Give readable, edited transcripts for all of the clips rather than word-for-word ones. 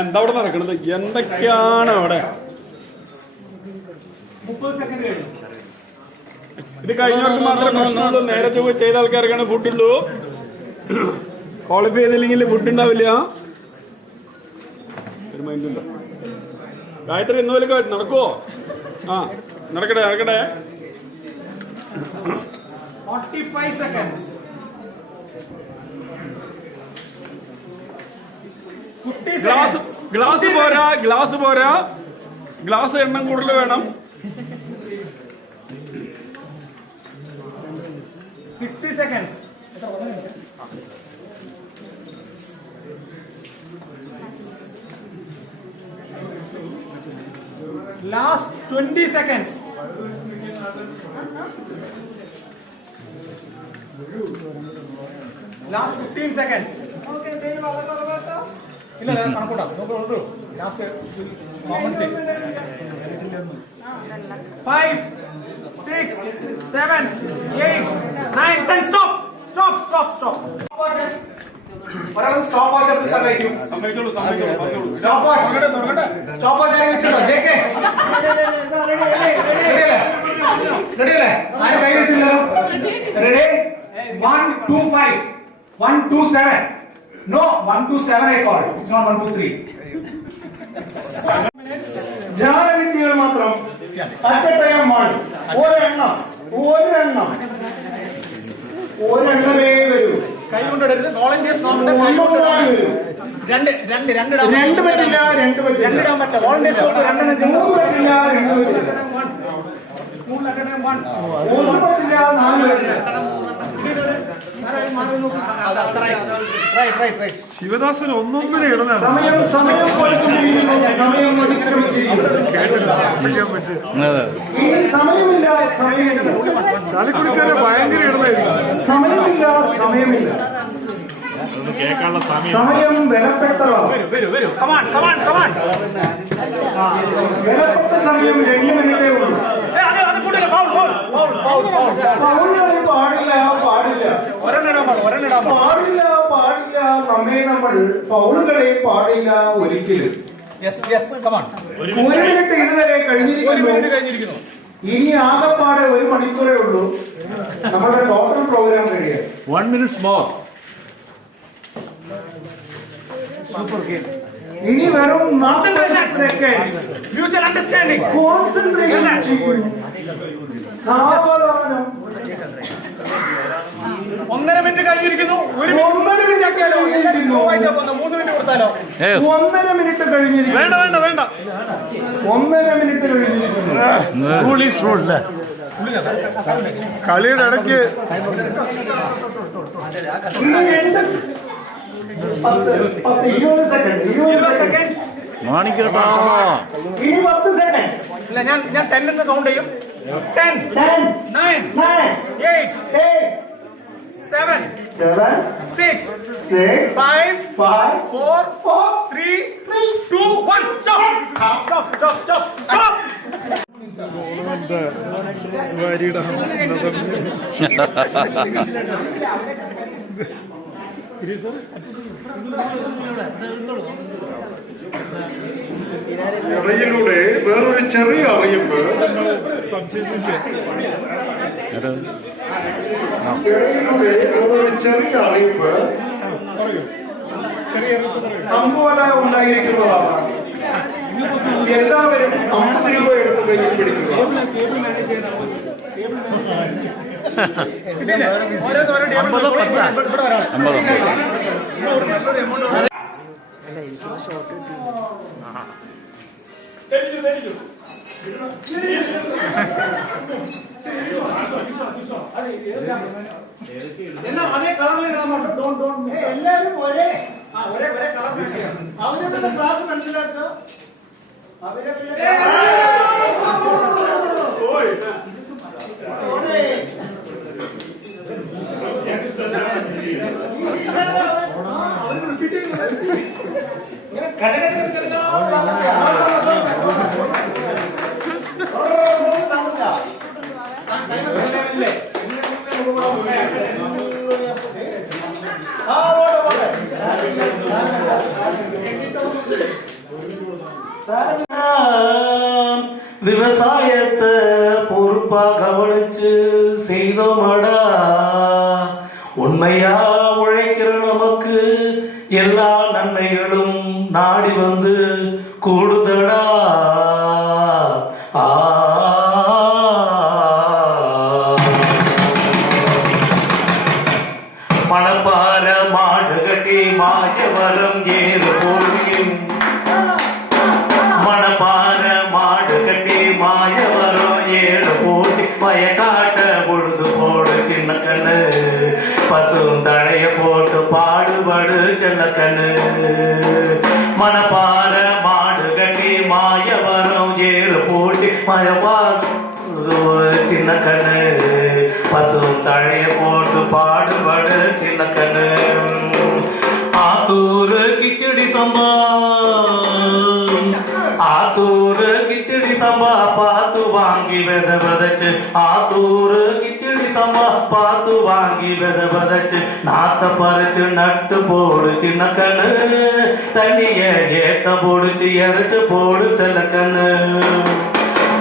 എന്താ അവിടെ നടക്കണത്? എന്തൊക്കെയാണ് അവിടെ? 30 സെക്കൻഡ് കഴിഞ്ഞു. ഇത് കഴിഞ്ഞവർക്ക് മാത്രമേ പ്രശ്നമുള്ളൂ. നേരെ ചൊവ്വ ചെയ്ത ആൾക്കാർക്കാണ് ഫുഡുള്ളൂ. ക്വാളിഫൈ ചെയ്തില്ലെങ്കിൽ ഫുഡ് ഉണ്ടാവില്ല. ഒരു മൈൻഡില്ല. ഗായത്രി ഇന്നുപോലൊക്കെ നടക്കുവോ? ആ നടക്കട്ടെ നടക്കട്ടെ. 45 seconds. 50 glass seconds. ഗ്ലാസ് പോരാ, ഗ്ലാസ് പോരാ, ഗ്ലാസ് എണ്ണം കൂടുതൽ വേണം. 60 seconds. Last 20 seconds. Last 15 seconds. ഇല്ല കണക്കൂട്ടാം. ലാസ്റ്റ് 5, 6, 7, 8, 9, 10. Stop. ഒരാളും സ്റ്റോപ്പ് വാച്ച് എടുത്ത് സഹായിക്കും. സ്റ്റോപ്പ് വാച്ച് വെച്ചോ. ജെകെ റെഡിയല്ലേ? ആരും കൈ വെച്ചില്ലല്ലോ. Ready? 1, 2, 5, 1, 2, 7. No, 1, 2, 7 I called. It's not 1, 2, 3. ജാലവിദ്യകൾ മാത്രം അറ്റട്ടയം മാറി. ഒരെണ്ണമേ വരൂ. കൈ കൊണ്ടിടരുത്. വോളണ്ടിയേഴ്സ് രണ്ട് പറ്റില്ല. രണ്ടിടാൻ പറ്റില്ല. വോളണ്ടിയേഴ്സ് രണ്ടെണ്ണം പറ്റില്ല. മൂന്ന് പറ്റില്ല. 4 പറ്റില്ല. ശിവദാസൻ ഒന്നൊന്നിനെ ഇടുന്ന സമയം ഇനി സമയമില്ല. ചാലക്കുടിക്കാരെ ഭയങ്കര ഇടുന്നതായിരിക്കും. സമയമില്ല. സമയം വിലപ്പെട്ടതാണ്. വിലപ്പെട്ട സമയം 2 മിനിറ്റേ ഉള്ളൂ. പാടില്ല. നമ്മെ നമ്മൾ ഫൗളുകളെ പാടില്ല ഒരിക്കലും. 1 മിനിറ്റ് ഇതുവരെ കഴിഞ്ഞിരിക്കുന്നു. ഇനി ആകെപ്പാടെ 1 മണിക്കൂറേ ഉള്ളൂ നമ്മുടെ ടോട്ടൽ പ്രോഗ്രാം കഴിയാൻ. 1 minute more. ഇനി വെറും 40 സെക്കൻഡ്. Mutual understanding. കോൺസെൻട്രേഷൻ ചെയ്യൂ. സാവധാനം. 1.5 മിനിറ്റ് കഴിഞ്ഞിരിക്കുന്നു. 1 മിനിറ്റ് ആക്കിയാലോ? 3 മിനിറ്റ് കൊടുത്താലോ? 1.5 മിനിറ്റ് കഴിഞ്ഞിരിക്കുന്നു. വേണ്ട 1.5 മിനിറ്റ് കഴിഞ്ഞിരിക്കുന്നു. കളിയുടെ ഇടയ്ക്ക് 20 സെക്കൻഡ്. മാണിക്കട്ടാ. ഇനി 10 സെക്കൻഡ്. ഇല്ല, ഞാൻ 10 എന്ന് കൗണ്ട് ചെയ്യും. 10, 9, 8, 7, 6, 5, 4, 3, 2, 1. Stop. ഇടയിലൂടെ വേറൊരു ചെറിയ അറിയിപ്പ്. തമ്പോല ഉണ്ടായിരിക്കുന്നതാണ്. എല്ലാവരും 50 രൂപ എടുത്ത് കയ്യിൽ പിടിക്കുക. അതേ കളറിൽ എല്ലാവരും ഒരേ കളർ. അവരുടെ ക്ലാസ് മനസ്സിലാക്കുക. അവരുടെ விவசாயத்தை பொறுப்பா கவனிச்சு செய்தோமடா. உண்மையா உழைக்கிற நமக்கு எல்லா நன்மைகளும் நாடி வந்து கூடுதடா. மணப்பார மாடு கட்டி மாயவரம் ஏறு போட்டி, மணப்பார மாடு கட்டி மாயவரம் ஏறு போட்டி, பயக்காட்ட பொழுது போடு சின்ன கண்ணு, பசும் தழைய போட்டு பாடுபடு செல்ல கண்ணு. மணப்பார மாடு கட்டி மாயவரம் ஏறு போட்டி, மயப்பாடு சின்ன கண்ணு, பசும் தழைய போட்டு பாடுபடு சின்ன கண்ணு. ஆத்தூரு கிச்சடி சம்பா, ஆத்தூரு கிச்சடி சம்பா பார்த்து வாங்கி வித விதைச்சு, ஆத்தூரு கிச்சடி சம்பா பார்த்து வாங்கி வித விதைச்சு, நாத்த பறிச்சு நட்டு போடு சின்ன கண்ணு, தண்ணிய ஏத்த போடுச்சு எரிச்சு போடு செல்ல கண்ணு.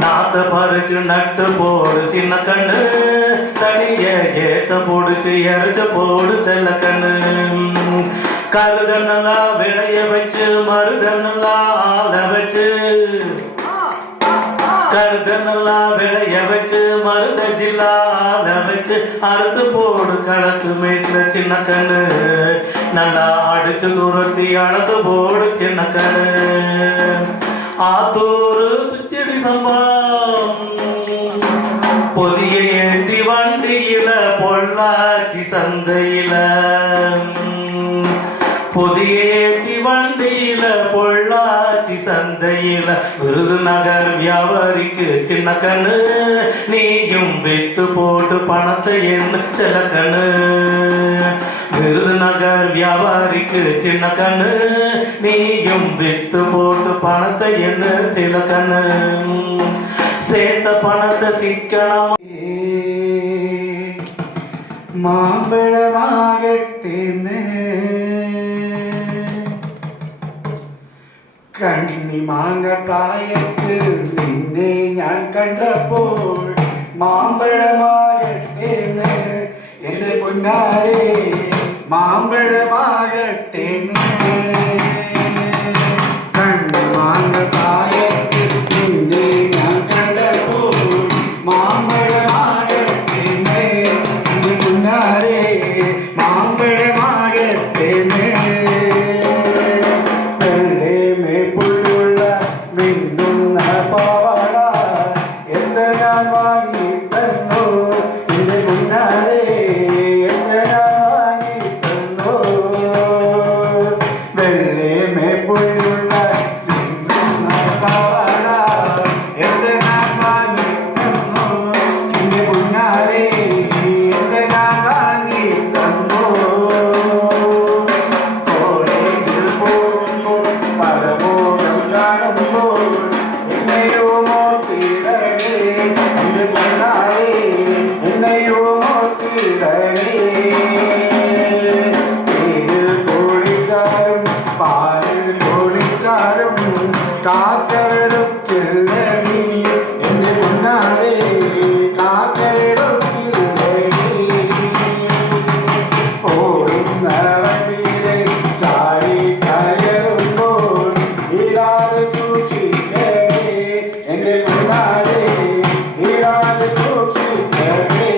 நாத்த பறிச்சு நட்டு போடு சின்ன கண்ணு, தனிய ஏத்த போடுச்சு எரிச்ச போடு செல்ல கண்ணு. கருதனலா விளைய வச்சு மருதனலா ஆள வச்சு, கருதனலா விளைய வச்சு மருத ஜில்லா ஆள வச்சு, அறுத்து போடு களத்து மீட்ல சின்ன கண்ணு, நல்லா அடிச்சு துரத்தி அளந்து போடு சின்ன கண்ணு. ஆத்தூரு பிச்சடி சம்பா பொதிய ஏற்றி வண்டியில பொள்ளாச்சி சந்தையில, பொதிய ஏற்றி வண்டியில பொள்ளாச்சி சந்தையில, விருதுநகர் வியாபாரிக்கு சின்ன கண்ணு, நீயும் வித்து போட்டு பணத்தை என்ன செல்ல கண்ணு. விருதுநகர் வியாபாரிக்கு சின்ன கண்ணு, நீயும் வித்து போட்டு பணத்தை என்ன சில கண்ணு. சேர்த்த பணத்தை சிக்கனமா മാമ്പഴമാകട്ടേന്ന് കണ്ണി മാങ്ങ പ്രായത്തിൽ നിന്നെ ഞാൻ കണ്ടപ്പോൾ മാമ്പഴമാകട്ടേന്ന് എന്റെ പൊന്നാരെ മാമ്പഴമാകട്ടേന്ന് കണ്ണി മാങ്ങ പ്രായത്തിൽ നിന്നെ ഞാൻ കണ്ടപ്പോൾ മാമ്പഴമാകട്ടേന്ന് എന്റെ പൊന്നാരെ മാമ്പഴമാകട്ടേന്ന് മിന്നുന്ന പാവാട എത്ര ഞാൻ വാങ്ങി തന്നു എന്റെ മുന്നാരെ എത്ര ഞാൻ വാങ്ങി തന്നു. വെള്ളമേ പുള്ളുള്ള മിന്നുന്ന പാവാട എത്ര ഞാൻ വാങ്ങി തന്നു എന്റെ മുന്നാരെ എത്ര ഞാൻ വാങ്ങി തന്നു. കോളേജിൽ പോകുമ്പോൾ പലപോലും കാണുമ്പോൾ എന്നെയോ മോത്തിടണേ എന്റെ പൊന്നാരെ എന്നെയോ മോത്തിടണേ. തേനിൽ കുളിച്ചാലും പാലിൽ കുളിച്ചാലും കാക്കവെടുക്കില്ല നീ എന്റെ പൊന്നാരെ കാക്കവെടുക്കില്ല നീ. ഓടുന്ന വണ്ടിയിലെ ചാടി കയറുമ്പോൾ ഇടാതെ സൂക്ഷിക്കണേ എന്റെ പൊന്നാരെ ഇടാതെ സൂക്ഷിക്കണേ.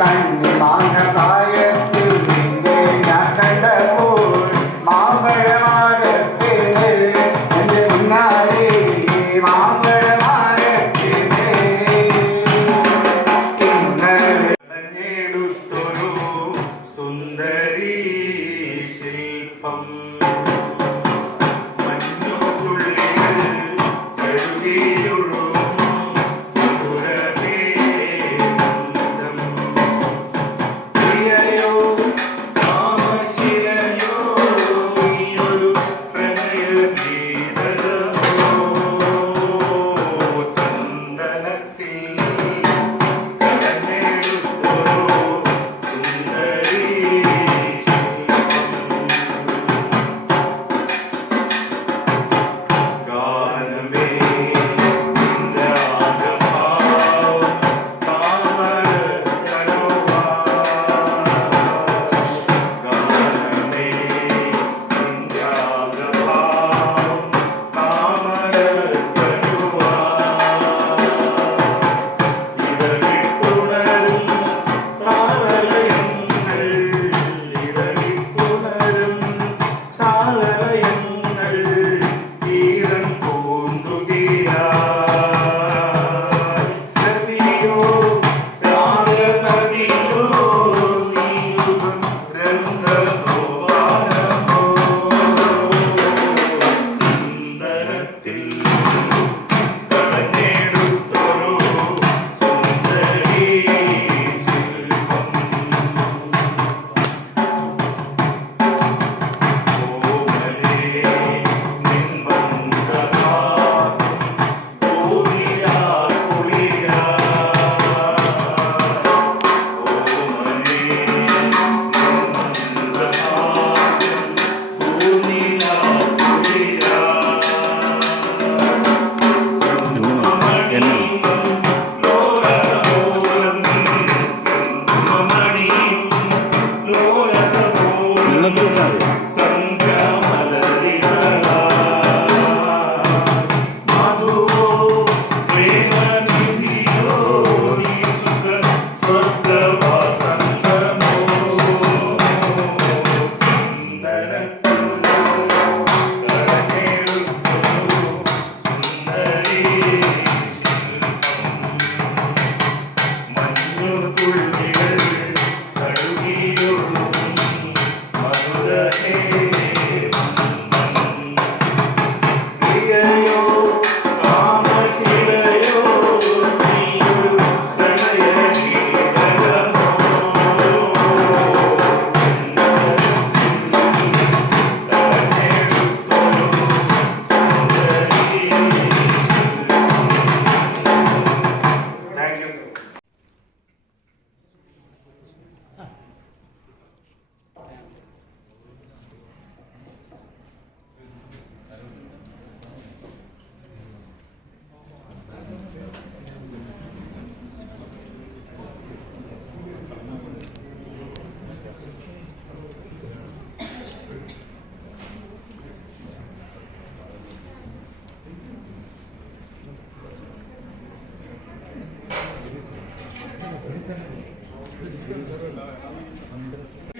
കണ്ണി മാങ്ങ പ്രായത്തിൽ നിന്നെ ഞാൻ കണ്ടപ്പോൾ മാമ്പഴമാകട്ടേന്ന് എന്റെ പൊന്നാരെ മാമ്പഴമാകട്ടേന്ന്. ടുത്തൊരു സുന്ദരീ ശില്പം മഞ്ഞുതുള്ളികൾ കഴുകിയൊഴുകും മധുരമേ ഗന്ധം. പ്രിയയോ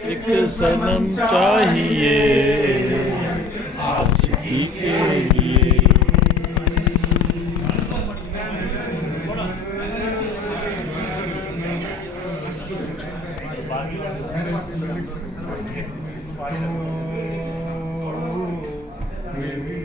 एक सनम चाहिए आशिकी के लिए मेरी